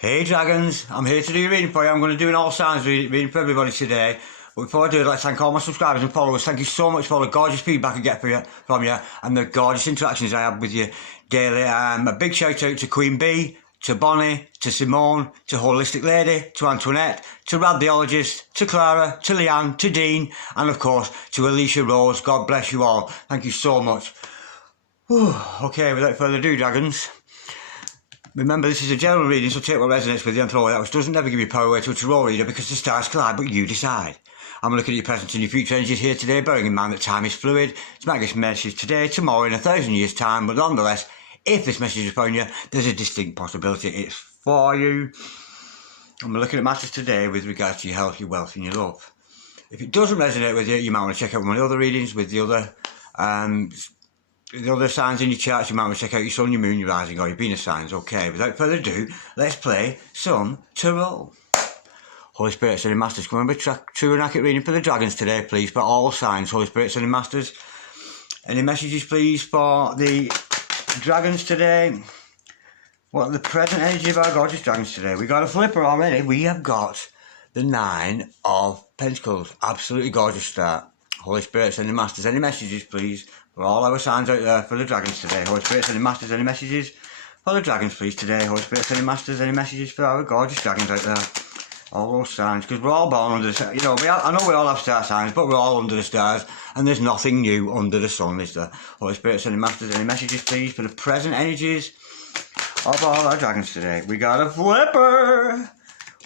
Hey Dragons, I'm here to do a reading for you. I'm going to do an all signs reading for everybody today. But before I do, I'd like to thank all my subscribers and followers. Thank you so much for all the gorgeous feedback I get from you and the gorgeous interactions I have with you daily. A big shout out to Queen Bee, to Bonnie, to Simone, to Holistic Lady, to Antoinette, to Radiologist, to Clara, to Leanne, to Dean, and of course to Alicia Rose. God bless you all. Thank you so much. Whew. Okay, without further ado, Dragons. Remember, this is a general reading, so take what resonates with you and throw it out, which doesn't ever give you power away to a tarot reader because the stars collide, but you decide. I'm looking at your present and your future energies here today, bearing in mind that time is fluid. It's not this message today, tomorrow, in 1,000 years' time, but nonetheless, if this message is for you, there's a distinct possibility it's for you. I'm looking at matters today with regards to your health, your wealth, and your love. If it doesn't resonate with you, you might want to check out one of the other readings with the other signs in your charts. You might want to check out your sun, your moon, your rising, or your Venus signs. Okay, without further ado, let's play some tarot. Holy Spirit, Sending Masters, come and be true and accurate reading for the Dragons today, please, for all signs. Holy Spirit, Sending Masters, any messages, please, for the Dragons today? What are the present energy of our gorgeous Dragons today? We got a flipper already. We have got the 9 of Pentacles. Absolutely gorgeous start. Holy Spirit, Sending Masters, any messages, please, for all our signs out there for the Dragons today? Holy Spirit, Sending Masters, any messages for the Dragons, please, today? Holy Spirit, Sending Masters, any messages for our gorgeous Dragons out there? All those signs, because we're all born under the, I know we all have star signs, but we're all under the stars, and there's nothing new under the sun, is there? Holy Spirit, Sending Masters, any messages, please, for the present energies of all our Dragons today? We got a flipper.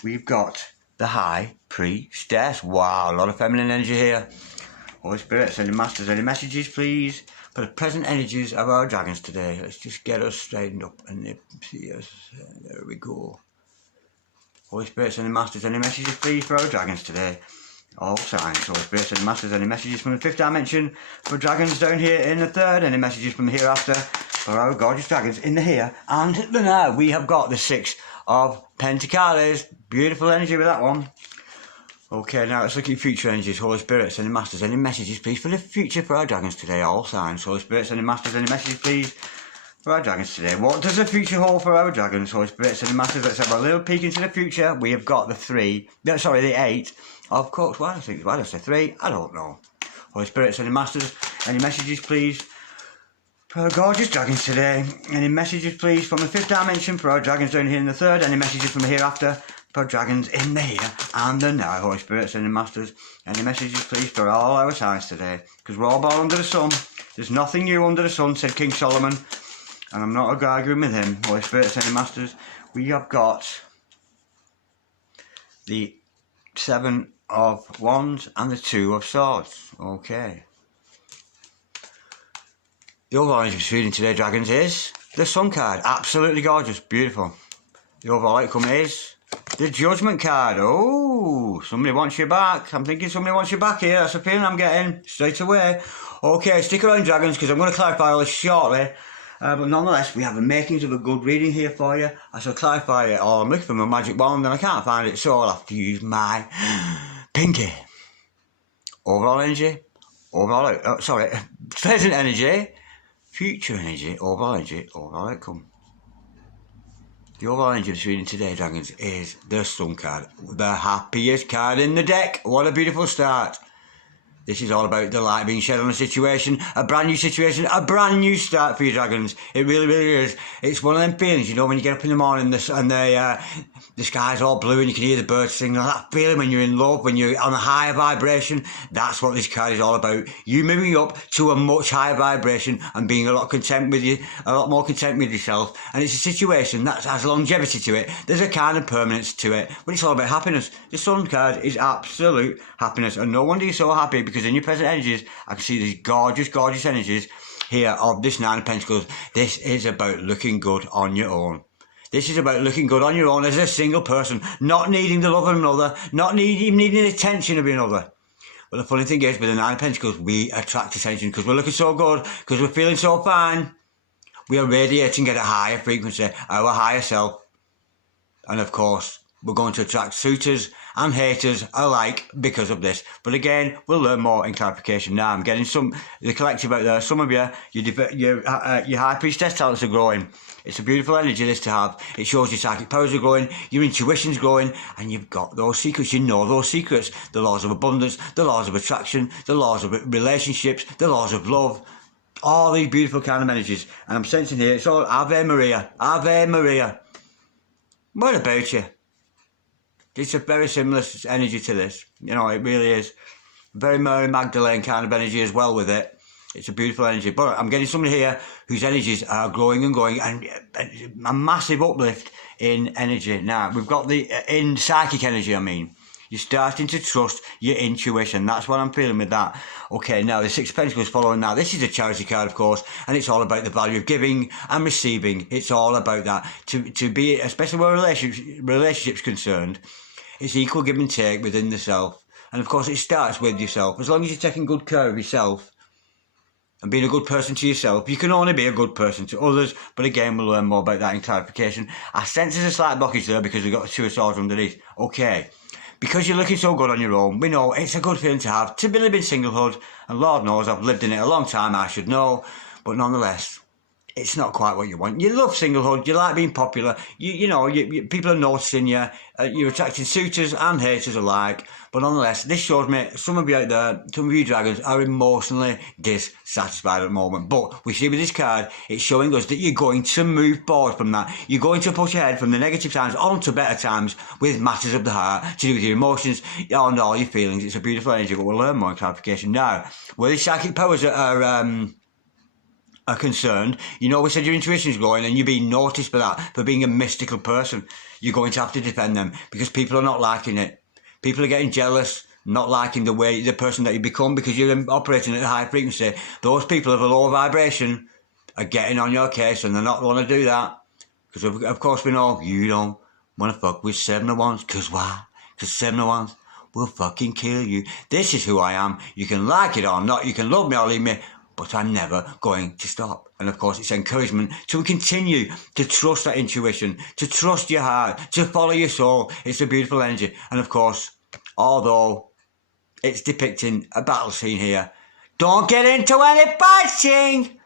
We've got the High Priestess. Wow, a lot of feminine energy here. Holy Spirit, Sending Masters, any messages, please, for the present energies of our Dragons today? Let's just get us straightened up and see us. There we go. Holy Spirit, Sending Masters, any messages, please, for our Dragons today? All signs. Holy Spirit, Sending Masters, any messages from the 5th dimension for Dragons down here in the 3rd? Any messages from the hereafter for our gorgeous Dragons in the here and the now? We have got the 6 of Pentacles. Beautiful energy with that one. Okay, now let's look at your future energies. Holy Spirit, Sending Masters, any messages, please, for the future for our Dragons today? All signs. Holy Spirit, Sending Masters, any messages, please, for our Dragons today? What does the future hold for our Dragons? Holy Spirit, Sending Masters, let's have a little peek into the future. We have got the 8 of Cups. Why did I say 3? I don't know. Holy Spirit, Sending Masters, any messages, please, for our gorgeous Dragons today? Any messages, please, from the 5th dimension for our Dragons down here in the 3rd? Any messages from the hereafter for Dragons in the here and the now? Holy Spirit, Sending Masters, any messages, please, for all our signs today? Because we're all born under the sun. There's nothing new under the sun, said King Solomon. And I'm not arguing with him. Holy Spirit, Sending Masters, we have got the 7 of Wands and the 2 of Swords. Okay. The overall energy of reading today, Dragons, is the Sun card. Absolutely gorgeous. Beautiful. The overall outcome is the Judgment card. Oh, somebody wants you back. I'm thinking somebody wants you back here. That's a feeling I'm getting straight away. Okay, stick around, Dragons, because I'm going to clarify all this shortly. But nonetheless, we have the makings of a good reading here for you. I shall clarify it all. I'm looking for my magic wand and I can't find it, so I'll have to use my pinky. Overall energy, present energy, future energy, overall outcome. The overall energy of this reading today, Dragons, is the Sun card. The happiest card in the deck. What a beautiful start. This is all about the light being shed on a situation, a brand new situation, a brand new start for you, Dragons. It really, really is. It's one of them feelings, when you get up in the morning and the sky's all blue and you can hear the birds sing. That feeling when you're in love, when you're on a higher vibration, that's what this card is all about. You moving up to a much higher vibration and being a lot more content with yourself. And it's a situation that has longevity to it. There's a kind of permanence to it, but it's all about happiness. The Sun card is absolute happiness, and no wonder you're so happy, because in your present energies, I can see these gorgeous, gorgeous energies here of this 9 of Pentacles. This is about looking good on your own. This is about looking good on your own as a single person, not needing the love of another, not even needing the attention of another. But the funny thing is, with the 9 of Pentacles, we attract attention because we're looking so good, because we're feeling so fine. We are radiating at a higher frequency, our higher self. And of course, we're going to attract suitors and haters alike because of this. But again, we'll learn more in clarification now. I'm getting the collective out there. Some of your high priestess talents are growing. It's a beautiful energy this to have. It shows your psychic powers are growing, your intuition's growing, and you've got those secrets. You know those secrets. The laws of abundance, the laws of attraction, the laws of relationships, the laws of love. All these beautiful kind of energies. And I'm sensing here, it's all Ave Maria. Ave Maria. What about you? It's a very similar energy to this. You know, it really is. Very Mary Magdalene kind of energy as well with it. It's a beautiful energy. But I'm getting somebody here whose energies are growing and growing, and a massive uplift in energy. Now, we've got in psychic energy, I mean. You're starting to trust your intuition. That's what I'm feeling with that. Okay, now the Six of Pentacles following now. This is a charity card, of course, and it's all about the value of giving and receiving. It's all about that. To be, especially where relationships concerned, it's equal give and take within the self. And of course, it starts with yourself. As long as you're taking good care of yourself and being a good person to yourself, you can only be a good person to others. But again, we'll learn more about that in clarification. I sense there's a slight blockage there because we've got the Two of Swords underneath. Okay. Because you're looking so good on your own, we know it's a good feeling to have, to be living singlehood, and Lord knows I've lived in it a long time, I should know, but nonetheless, it's not quite what you want. You love singlehood, you like being popular, you know, people are noticing you, you're attracting suitors and haters alike, but nonetheless, this shows me some of you out there, some of you dragons, are emotionally dissatisfied at the moment. But we see with this card, it's showing us that you're going to move forward from that. You're going to push ahead from the negative times onto better times with matters of the heart, to do with your emotions and all your feelings. It's a beautiful energy, but we'll learn more in clarification now. Where the psychic powers are concerned, you know, we said your intuition is growing and you're being noticed for that, for being a mystical person. You're going to have to defend them because people are not liking it. People are getting jealous, not liking the person that you become because you're operating at a high frequency. Those people of a lower vibration are getting on your case and they're not going to do that. Because of course we know you don't want to fuck with 7 of Wands. Because why? Because 7 of Wands will fucking kill you. This is who I am. You can like it or not. You can love me or leave me. But I'm never going to stop. And of course, it's encouragement to continue to trust that intuition, to trust your heart, to follow your soul. It's a beautiful energy. And of course, although it's depicting a battle scene here, don't get into any fighting!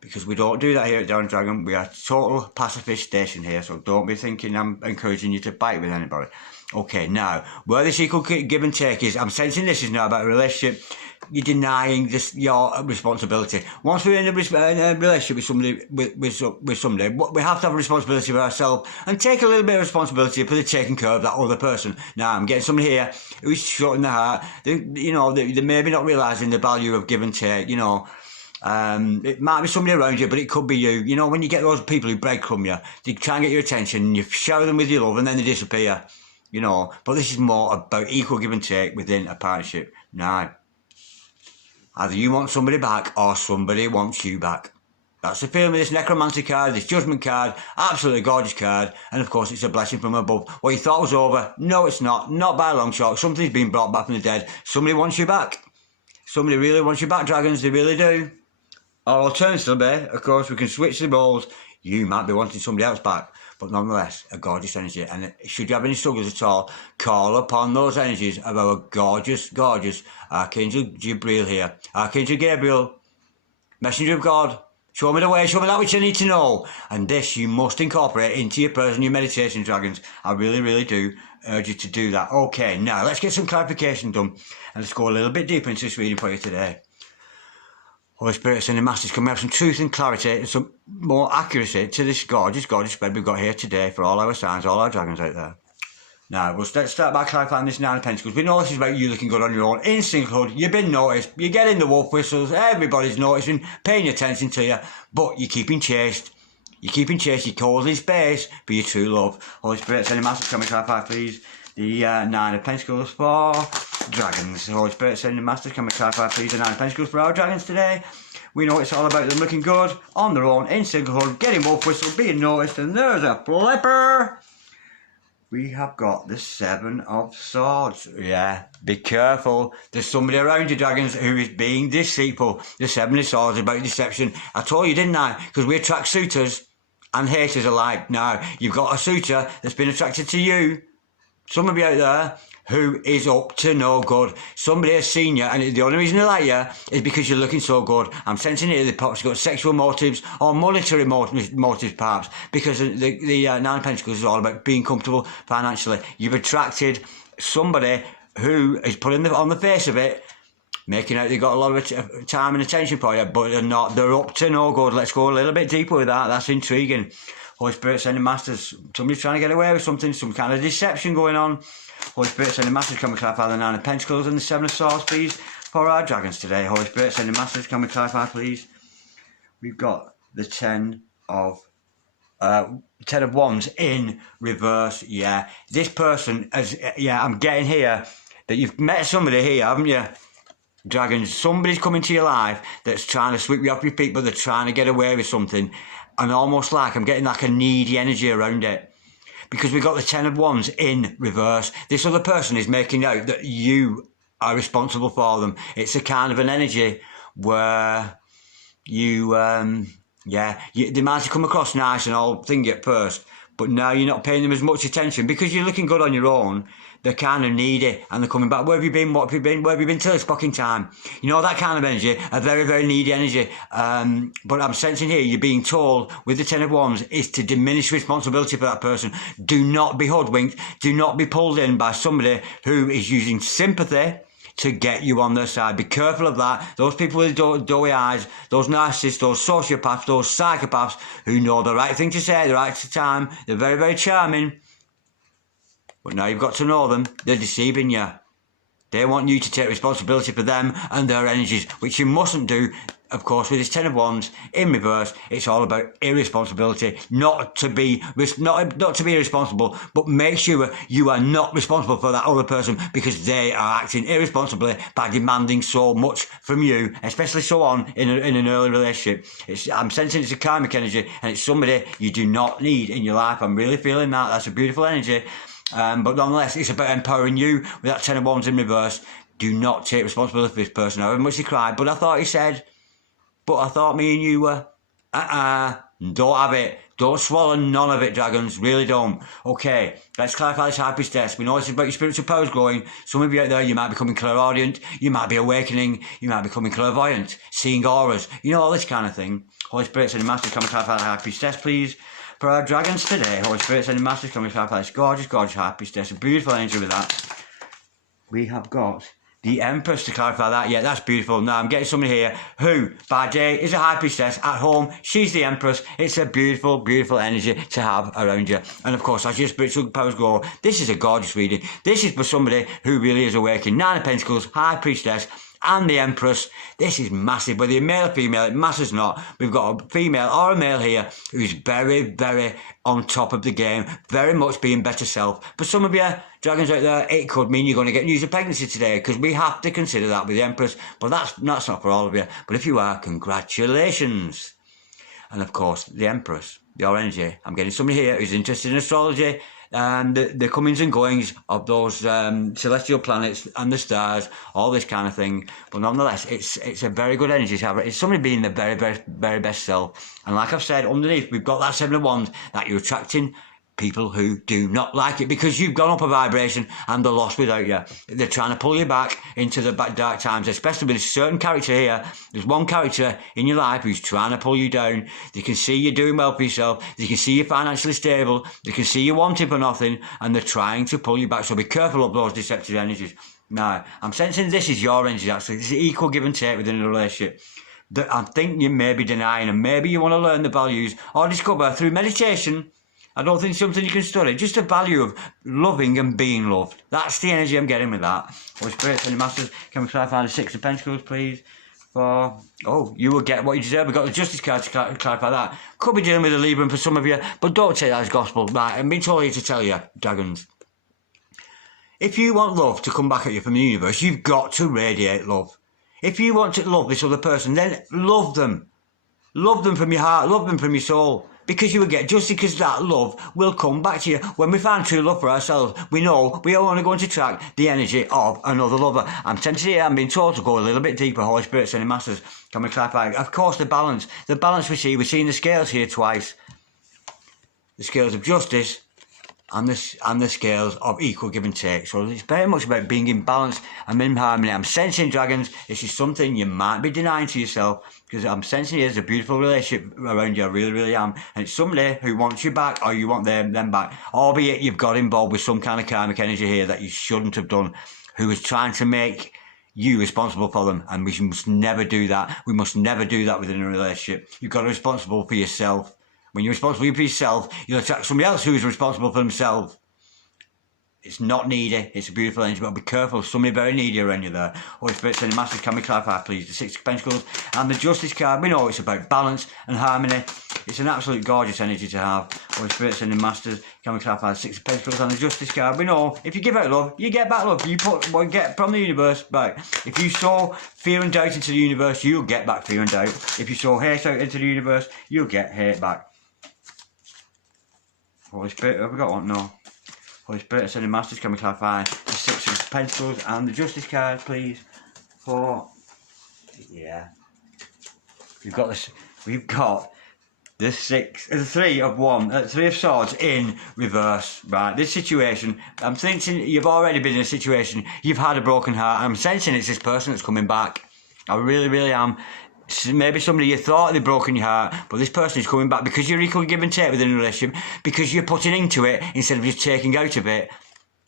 Because we don't do that here at Darren Dragon. We are a total pacifist station here, so don't be thinking I'm encouraging you to fight with anybody. Okay, now, where this equal give and take is, I'm sensing this is now about a relationship. You're denying your responsibility. Once we're in a relationship with somebody, with somebody, we have to have a responsibility for ourselves and take a little bit of responsibility for the taking care of that other person. Now, I'm getting somebody here who's short in the heart. They're maybe not realising the value of give and take, you know. It might be somebody around you, but it could be you. You know, when you get those people who breadcrumb you, they try and get your attention, you shower them with your love and then they disappear. You know, but this is more about equal give and take within a partnership. Now, either you want somebody back or somebody wants you back. That's the feeling of this necromancy card, this judgment card, absolutely gorgeous card, and of course it's a blessing from above. What you thought was over, no it's not by a long shot. Something's been brought back from the dead. Somebody wants you back. Somebody really wants you back, dragons, they really do. Or alternatively, of course, we can switch the roles. You might be wanting somebody else back. But nonetheless, a gorgeous energy. And should you have any struggles at all, call upon those energies of our gorgeous, gorgeous Archangel Gabriel here. Archangel Gabriel, messenger of God, show me the way, show me that which I need to know. And this you must incorporate into your personal meditation, dragons. I really, really do urge you to do that. Okay, now let's get some clarification done. And let's go a little bit deeper into this reading for you today. Holy Spirit, Sending Masters, can we have some truth and clarity and some more accuracy to this gorgeous, gorgeous spread we've got here today for all our signs, all our dragons out there. Now, let's start by clarifying this 9 of Pentacles. We know this is about you looking good on your own, in singlehood, you've been noticed, you're getting the wolf whistles, everybody's noticing, paying attention to you, but you're keeping chaste. You're keeping chaste, you're causing space for your true love. Holy Spirit, Sending Masters, can we clarify, please? The 9 of Pentacles for dragons. Holy Spirit, Sending Masters, can we clarify please the 9 of Pentacles for our dragons today? We know it's all about them looking good, on their own, in singlehood, getting wolf whistle, being noticed, and there's a flipper! We have got the 7 of Swords. Yeah, be careful. There's somebody around you, dragons, who is being deceitful. The 7 of Swords is about deception. I told you, didn't I? Because we attract suitors and haters alike. Now, you've got a suitor that's been attracted to you, Some of you out there who is up to no good. Somebody has seen you, and the only reason they like you is because you're looking so good. I'm sensing here they've perhaps got sexual motives or monetary motives perhaps, because the Nine of Pentacles is all about being comfortable financially. You've attracted somebody who is putting on the face of it, making out they've got a lot of time and attention for you, but they're not. They're up to no good. Let's go a little bit deeper with that. That's intriguing. Holy Spirit sending masters. Somebody's trying to get away with something, some kind of deception going on. Holy Spirit sending masters. Can we clarify the Nine of Pentacles and the Seven of Swords, please, for our dragons today? Holy Spirit sending masters. Can we clarify, please? We've got the Ten of Wands in reverse. Yeah, this person has. Yeah, I'm getting here that you've met somebody here, haven't you? Dragons, somebody's coming to your life that's trying to sweep you off your feet, but they're trying to get away with something. And almost like I'm getting like a needy energy around it. Because we've got the Ten of Wands in reverse. This other person is making out that you are responsible for them. It's a kind of an energy where you, they might have come across nice and all thing at first, but now you're not paying them as much attention because you're looking good on your own. They're kind of needy and they're coming back. Where have you been? What have you been? Where have you been till it's fucking time? You know, that kind of energy, a very, very needy energy. But I'm sensing here, you're being told with the Ten of Wands is to diminish responsibility for that person. Do not be hoodwinked. Do not be pulled in by somebody who is using sympathy to get you on their side. Be careful of that. Those people with doughy eyes, those narcissists, those sociopaths, those psychopaths who know the right thing to say at the right time. They're very, very charming. But now you've got to know them. They're deceiving you. They want you to take responsibility for them and their energies, which you mustn't do. Of course, with this Ten of Wands in reverse, it's all about irresponsibility. Not to be irresponsible, but make sure you are not responsible for that other person because they are acting irresponsibly by demanding so much from you, especially so on in an early relationship. I'm sensing it's a karmic energy and it's somebody you do not need in your life. I'm really feeling that. That's a beautiful energy. But nonetheless, it's about empowering you with that Ten of Wands in reverse. Do not take responsibility for this person, however much he cried. But I thought me and you were, don't have it. Don't swallow none of it, dragons. Really don't. Okay, let's clarify this High Priestess. We know it's about your spiritual powers growing. Some of you out there, you might be becoming clairaudient. You might be awakening. You might be becoming clairvoyant. Seeing auras. You know, all this kind of thing. Holy Spirit, sending masters, can we clarify the High Priestess, please? For our dragons today, Holy Spirit, sending masters, can we clarify this gorgeous, gorgeous High Priestess. A beautiful energy with that. We have got the Empress to clarify that. Yeah, that's beautiful. Now, I'm getting somebody here who, by day, is a High Priestess. At home, she's the Empress. It's a beautiful, beautiful energy to have around you. And, of course, as your spiritual powers grow, this is a gorgeous reading. This is for somebody who really is awakened. Nine of Pentacles, High Priestess, and the Empress. This is massive. Whether you're male or female, it matters not. We've got a female or a male here who's very, very on top of the game, very much being better self. For some of you, dragons out there, it could mean you're going to get news of pregnancy today because we have to consider that with the Empress. But that's not for all of you. But if you are, congratulations. And of course, the Empress, your energy. I'm getting somebody here who's interested in astrology, and the comings and goings of those celestial planets and the stars, all this kind of thing. But nonetheless, it's a very good energy to have. It's somebody being the very, very, very best self. And like I've said, underneath, we've got that Seven of Wands that you're attracting people who do not like it because you've gone up a vibration and they're lost without you. They're trying to pull you back into the dark times, especially with a certain character here. There's one character in your life who's trying to pull you down. They can see you doing well for yourself. They can see you financially stable. They can see you wanting for nothing, and they're trying to pull you back. So be careful of those deceptive energies. Now, I'm sensing this is your energy, actually. This is equal give and take within a relationship that I think you may be denying, and maybe you want to learn the values or discover through meditation. I don't think it's something you can study. Just the value of loving and being loved. That's the energy I'm getting with that. Holy Spirit, sending masters, can we clarify the Six of Pentacles, please? You will get what you deserve. We've got the Justice card to clarify that. Could be dealing with a Libra for some of you, but don't take that as gospel. Right, I'm being told here to tell you, dragons. If you want love to come back at you from the universe, you've got to radiate love. If you want to love this other person, then love them. Love them from your heart. Love them from your soul. Because you will get, just because that love will come back to you. When we find true love for ourselves, we know we are only going to attract the energy of another lover. I'm tempted here, I'm being told to go a little bit deeper. Holy Spirit, sending masters, can we clarify? Of course, the balance we're seeing the scales here twice. The scales of justice and the scales of equal give and take. So it's very much about being in balance and in harmony. I'm sensing, dragons, this is something you might be denying to yourself, because I'm sensing there's a beautiful relationship around you. I really, really am. And it's somebody who wants you back, or you want them back. Albeit you've got involved with some kind of karmic energy here that you shouldn't have done, who is trying to make you responsible for them, and we must never do that. We must never do that within a relationship. You've got to be responsible for yourself. When you're responsible for yourself, you'll attract somebody else who is responsible for themselves. It's not needy. It's a beautiful energy, but be careful. Somebody very needy around you there. Holy Spirit, sending masters, can we clarify, please? The Six of Pentacles and the Justice card. We know it's about balance and harmony. It's an absolute gorgeous energy to have. Holy Spirit, sending masters, can we clarify? The Six of Pentacles and the Justice card. We know if you give out love, you get back love. You put what you get from the universe back. If you sow fear and doubt into the universe, you'll get back fear and doubt. If you sow hate out into the universe, you'll get hate back. Holy Spirit, have we got one? No. Holy Spirit, sending masters, can we clarify the Six of Pentacles and the Justice card, please? Yeah. We've got this. We've got the Three of Swords in reverse. Right. This situation, I'm thinking you've already been in a situation. You've had a broken heart. I'm sensing it's this person that's coming back. I really, really am. Maybe somebody you thought they'd broken your heart, but this person is coming back because you're equal give and take within a relationship, because you're putting into it instead of just taking out of it.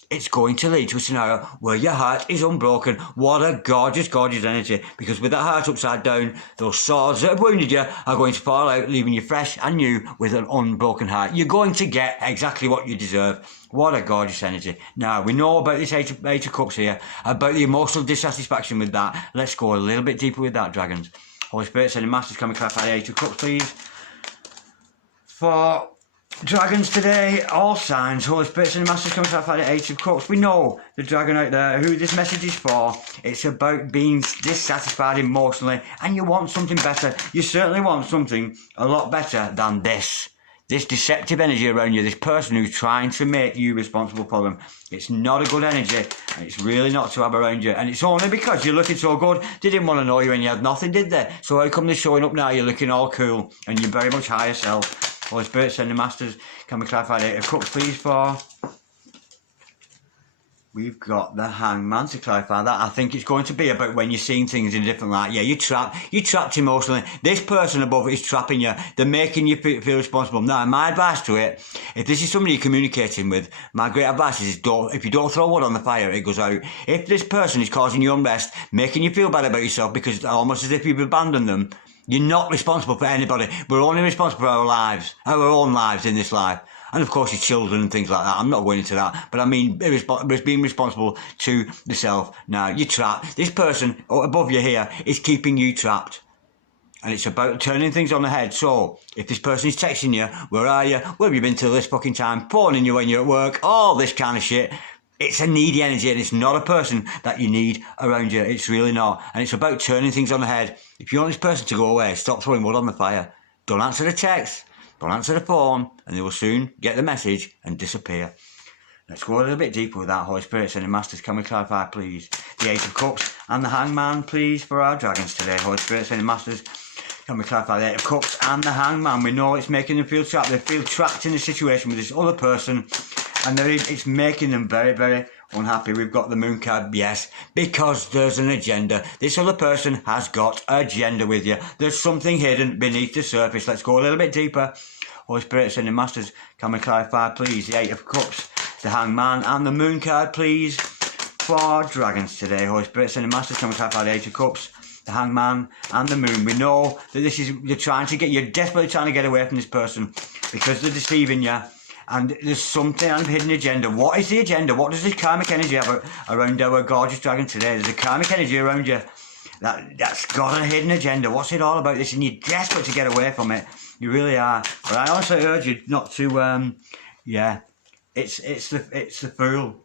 It's going to lead to a scenario where your heart is unbroken. What a gorgeous, gorgeous energy. Because with that heart upside down, those swords that have wounded you are going to fall out, leaving you fresh and new with an unbroken heart. You're going to get exactly what you deserve. What a gorgeous energy. Now, we know about this Eight of Cups here, about the emotional dissatisfaction with that. Let's go a little bit deeper with that, dragons. Holy Spirit, sending masters, can we clarify the Eight of Cups, please? For dragons today, all signs. Holy Spirit, sending masters, can we clarify the Eight of Cups? We know the dragon out there, who this message is for. It's about being dissatisfied emotionally, and you want something better. You certainly want something a lot better than this. This deceptive energy around you, this person who's trying to make you responsible for them. It's not a good energy, and it's really not to have around you. And it's only because you're looking so good. They didn't want to know you when you had nothing, did they? So how come they're showing up now? You're looking all cool, and you're very much higher self. Holy Spirit, sending masters, can we clarify the Eight of Cups, please, for... We've got the Hangman to clarify that. I think it's going to be about when you're seeing things in a different light. Yeah, you're trapped emotionally. This person above it is trapping you. They're making you feel responsible. Now, my advice to it, if this is somebody you're communicating with, my great advice is if you don't throw wood on the fire, it goes out. If this person is causing you unrest, making you feel bad about yourself because it's almost as if you've abandoned them, you're not responsible for anybody. We're only responsible for our lives, our own lives in this life. And of course your children and things like that. I'm not going into that. But I mean being responsible to the self. Now, you're trapped. This person above you here is keeping you trapped. And it's about turning things on the head. So, if this person is texting you, where are you? Where have you been till this fucking time? Phoning you when you're at work. All this kind of shit. It's a needy energy, and it's not a person that you need around you. It's really not. And it's about turning things on the head. If you want this person to go away, stop throwing wood on the fire. Don't answer the text. Don't answer the phone, and they will soon get the message and disappear. Let's go a little bit deeper with that. Holy Spirit, sending masters, can we clarify, please? The Eight of Cups and the Hangman, please, for our dragons today. Holy Spirit, sending masters, can we clarify the Eight of Cups and the Hangman? We know it's making them feel trapped. They feel trapped in a situation with this other person, and it's making them very, very unhappy. We've got the Moon card, yes, because there's an agenda. This other person has got an agenda with you. There's something hidden beneath the surface. Let's go a little bit deeper. Holy Spirit, sending masters, can we clarify, please? The Eight of Cups, the Hangman, and the Moon card, please, for dragons today. Holy Spirit, sending masters, can we clarify the Eight of Cups, the Hangman, and the Moon? We know that you're desperately trying to get away from this person because they're deceiving you. And there's something kind of hidden agenda. What is the agenda? What does this karmic energy have around our gorgeous dragon today? There's a karmic energy around you that's got a hidden agenda. What's it all about this? And you're desperate to get away from it. You really are. But I also urge you not to. It's the Fool.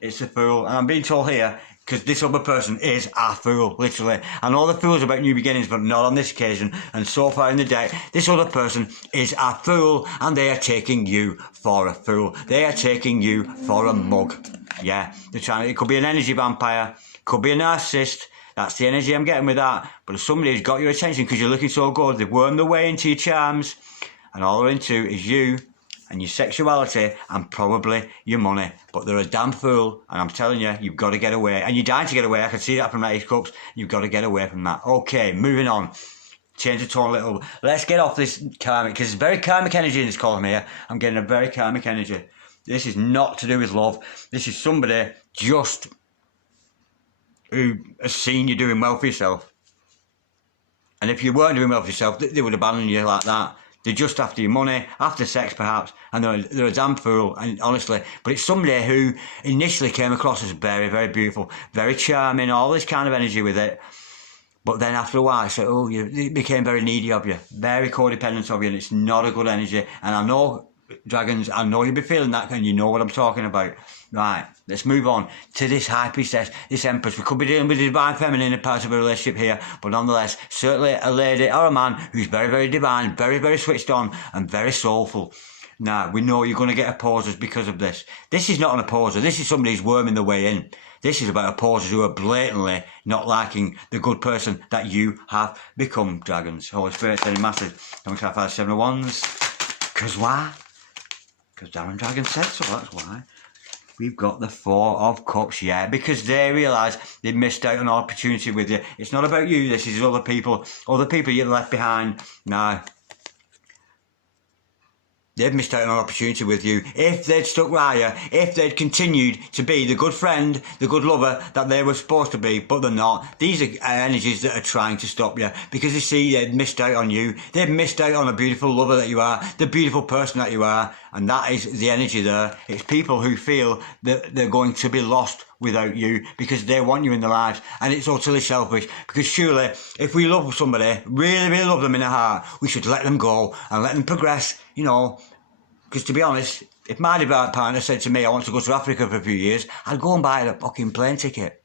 It's the Fool, and I'm being told here, because this other person is a fool, literally. I know the fool's about new beginnings, but not on this occasion. And so far in the deck, this other person is a fool, and they are taking you for a fool. They are taking you for a mug. Yeah, they're trying. It could be an energy vampire, could be a narcissist. That's the energy I'm getting with that. But if somebody who's got your attention because you're looking so good, they've wormed their way into your charms, and all they're into is you and your sexuality and probably your money. But they're a damn fool, and I'm telling you, you've got to get away. And you're dying to get away. I can see that from that Ace Cups. You've got to get away from that. Okay, moving on. Change the tone a little. Let's get off this karmic, because there's very karmic energy in this column here. I'm getting a very karmic energy. This is not to do with love. This is somebody just who has seen you doing well for yourself. And if you weren't doing well for yourself, they would abandon you like that. They're just after your money, after sex perhaps, and they're a damn fool, and honestly. But it's somebody who initially came across as very, very beautiful, very charming, all this kind of energy with it. But then after a while, so they became very needy of you, very codependent of you, and it's not a good energy. And I know, dragons, I know you'll be feeling that, and you know what I'm talking about. Right, let's move on to this high priestess, this empress. We could be dealing with the divine feminine in part of a relationship here, but nonetheless, certainly a lady or a man who's very, very divine, very, very switched on, and very soulful. Now, we know you're going to get opposers because of this. This is not an opposer. This is somebody who's worming their way in. This is about opposers who are blatantly not liking the good person that you have become, dragons. Holy Spirit, sending masters. Don't have 5, 7 of Wands. Because why? Because Darren Dragon said so, that's why. We've got the 4 of Cups, yeah, because they realise they missed out on an opportunity with you. It's not about you, this is other people you've left behind. Now, they've missed out on an opportunity with you. If they'd stuck by you, if they'd continued to be the good friend, the good lover that they were supposed to be, but they're not. These are energies that are trying to stop you because they see they've missed out on you. They've missed out on a beautiful lover that you are, the beautiful person that you are, and that is the energy there. It's people who feel that they're going to be lost without you because they want you in their lives, and it's utterly selfish because surely if we love somebody, really, really love them in our heart, we should let them go and let them progress, you know, because to be honest, if my divine partner said to me I want to go to Africa for a few years, I'd go and buy a fucking plane ticket.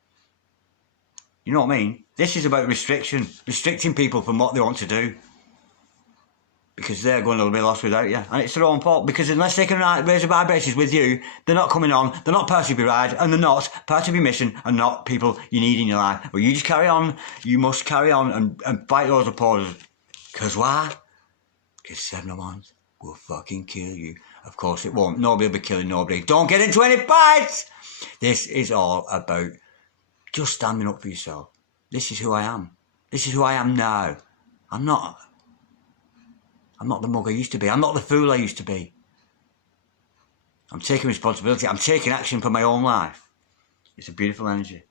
You know what I mean? This is about restricting people from what they want to do because they're going to be lost without you, and it's their own fault because unless they can raise the vibrations with you, they're not coming on, they're not part of your ride, and they're not part of your mission, and not people you need in your life. But you just carry on, you must carry on and fight those opposers. Because why? Because 7 of Wands will fucking kill you. Of course it won't. Nobody will be killing nobody. Don't get into any fights! This is all about just standing up for yourself. This is who I am. This is who I am now. I'm not the mug I used to be. I'm not the fool I used to be. I'm taking responsibility. I'm taking action for my own life. It's a beautiful energy.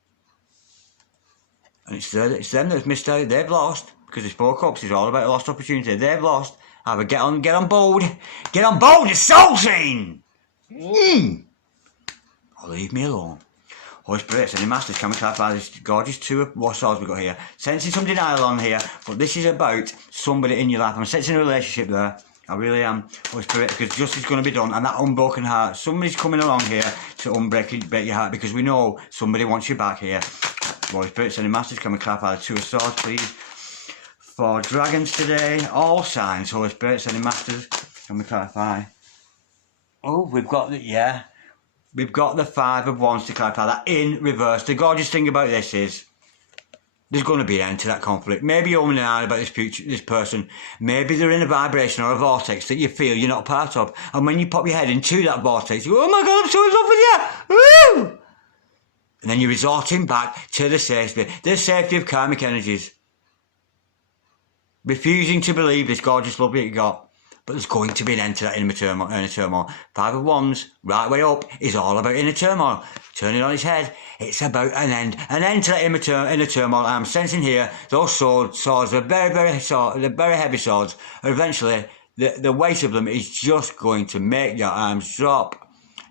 And it's them that's missed out. They've lost. Because this 4 Cups is all about a lost opportunity. They've lost. Either get on board. Get on board the soul train! Or leave me alone. Holy Spirit, sending masters, can we clarify this gorgeous 2 of Swords we've got here? Sensing some denial on here, but this is about somebody in your life. I'm sensing a relationship there. I really am. Holy Spirit, because justice is going to be done, and that unbroken heart. Somebody's coming along here to break your heart, because we know somebody wants you back here. Holy Spirit, sending masters, can we clarify the 2 of Swords, please? For dragons today, all signs. Holy Spirit, sending masters, can we clarify? Oh, we've got the, yeah. We've got the 5 of Wands to clarify that in reverse. The gorgeous thing about this is there's going to be an end to that conflict. Maybe you're umming and ahhing about this person. Maybe they're in a vibration or a vortex that you feel you're not part of. And when you pop your head into that vortex, you go, oh my God, I'm so in love with you! Woo! And then you're resorting back to the safety of karmic energies. Refusing to believe this gorgeous love that you got. But there's going to be an end to that inner turmoil. 5 of Wands, right way up, is all about inner turmoil. Turn it on its head. It's about an end to that inner turmoil. I'm sensing here those swords are very, very heavy swords. And eventually, the weight of them is just going to make your arms drop.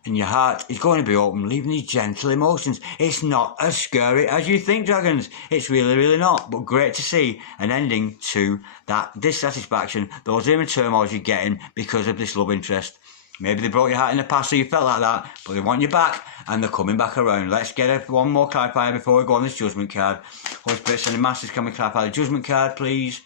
And your heart is going to be open, leaving these gentle emotions. It's not as scary as you think, dragons. It's really, really not. But great to see an ending to that dissatisfaction, those inner turmoils you're getting because of this love interest. Maybe they broke your heart in the past so you felt like that, but they want you back and they're coming back around. Let's get one more clarifier before we go on this Judgment card. Holy Spirit, sending masters, can we clarify the Judgment card, please?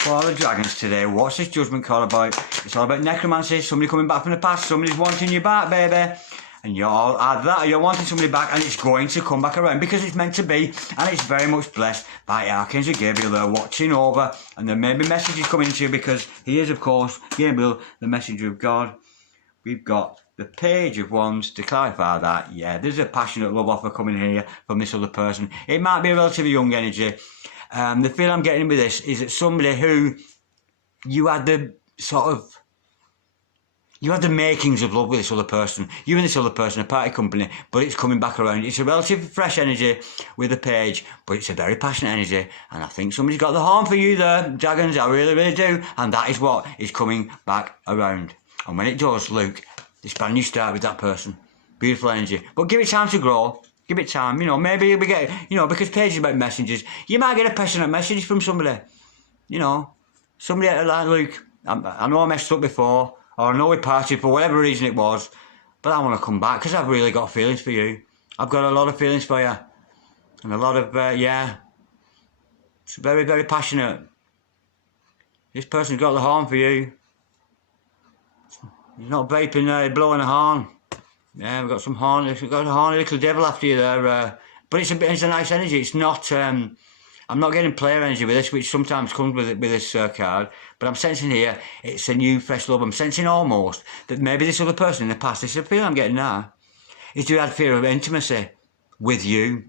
For the dragons today, what's this Judgment card about? It's all about necromancy, somebody coming back from the past, somebody's wanting you back, baby. And you're wanting somebody back, and it's going to come back around because it's meant to be, and it's very much blessed by Archangel Gabriel. They're watching over, and there may be messages coming to you because he is, of course, Gabriel, the messenger of God. we've got the Page of Wands. To clarify that, yeah, there's a passionate love offer coming here from this other person. It might be a relatively young energy. The feel I'm getting with this is that somebody who you had the makings of love with this other person. You and this other person are party company, but it's coming back around. It's a relatively fresh energy with the Page, but it's a very passionate energy. And I think somebody's got the horn for you there, Dragons. I really, really do. And that is what is coming back around. And when it does, Luke, this brand new start with that person. Beautiful energy. But give it time to grow. Give it time. You know, maybe you'll be getting, you know, because Page is about messages. You might get a passionate message from somebody. You know, somebody like Luke. I know I messed up before. Or I know we partied for whatever reason it was, but I want to come back because I've really got feelings for you. I've got a lot of feelings for you. And a lot of, yeah, it's very, very passionate. This person's got the horn for you. He's not vaping there, he's blowing a horn. Yeah, we've got some horn, we've got a horny little devil after you there. But it's a nice energy. It's not, I'm not getting player energy with this, which sometimes comes with this card, but I'm sensing here it's a new, fresh love. I'm sensing almost that maybe this other person in the past, this is a feeling I'm getting now, is they had fear of intimacy with you.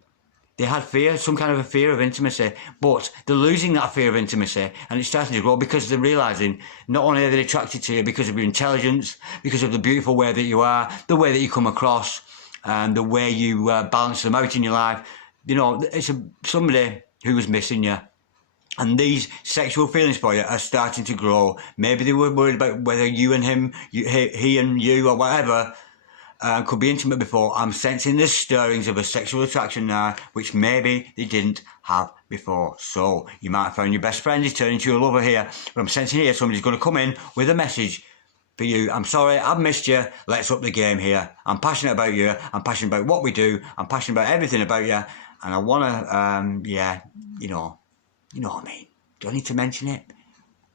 They had fear, some kind of a fear of intimacy, but they're losing that fear of intimacy and it's starting to grow because they're realising not only are they attracted to you because of your intelligence, because of the beautiful way that you are, the way that you come across, and the way you balance them out in your life. You know, it's somebody who was missing you. And these sexual feelings for you are starting to grow. Maybe they were worried about whether you and him, he and you or whatever, could be intimate before. I'm sensing the stirrings of a sexual attraction now, which maybe they didn't have before. So you might have found your best friend is turning into your lover here. But I'm sensing here somebody's going to come in with a message for you. I'm sorry, I've missed you. Let's up the game here. I'm passionate about you. I'm passionate about what we do. I'm passionate about everything about you. And I want to, yeah, you know what I mean. Do I need to mention it?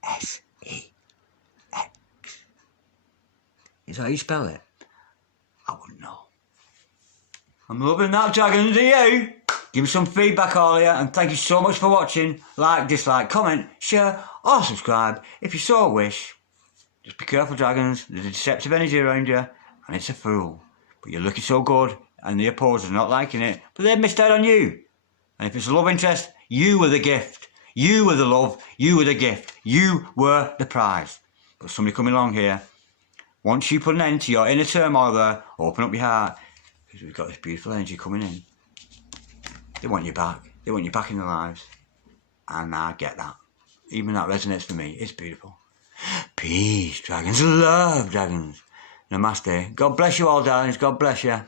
S-E-X. Is that how you spell it? I wouldn't know. I'm loving that, Dragons. Are you? Give me some feedback, all of you, and thank you so much for watching. Like, dislike, comment, share, or subscribe if you so wish. Just be careful, Dragons. There's a deceptive energy around you, and it's a fool. But you're looking so good, and the opposers are not liking it, but they've missed out on you. And if it's a love interest, you were the gift. You were the love. You were the gift. You were the prize. But somebody coming along here, once you put an end to your inner turmoil there, open up your heart, because we've got this beautiful energy coming in. They want you back. They want you back in their lives. And I get that. Even that resonates for me. It's beautiful. Peace, Dragons. Love, Dragons. Namaste. God bless you all, darlings. God bless you.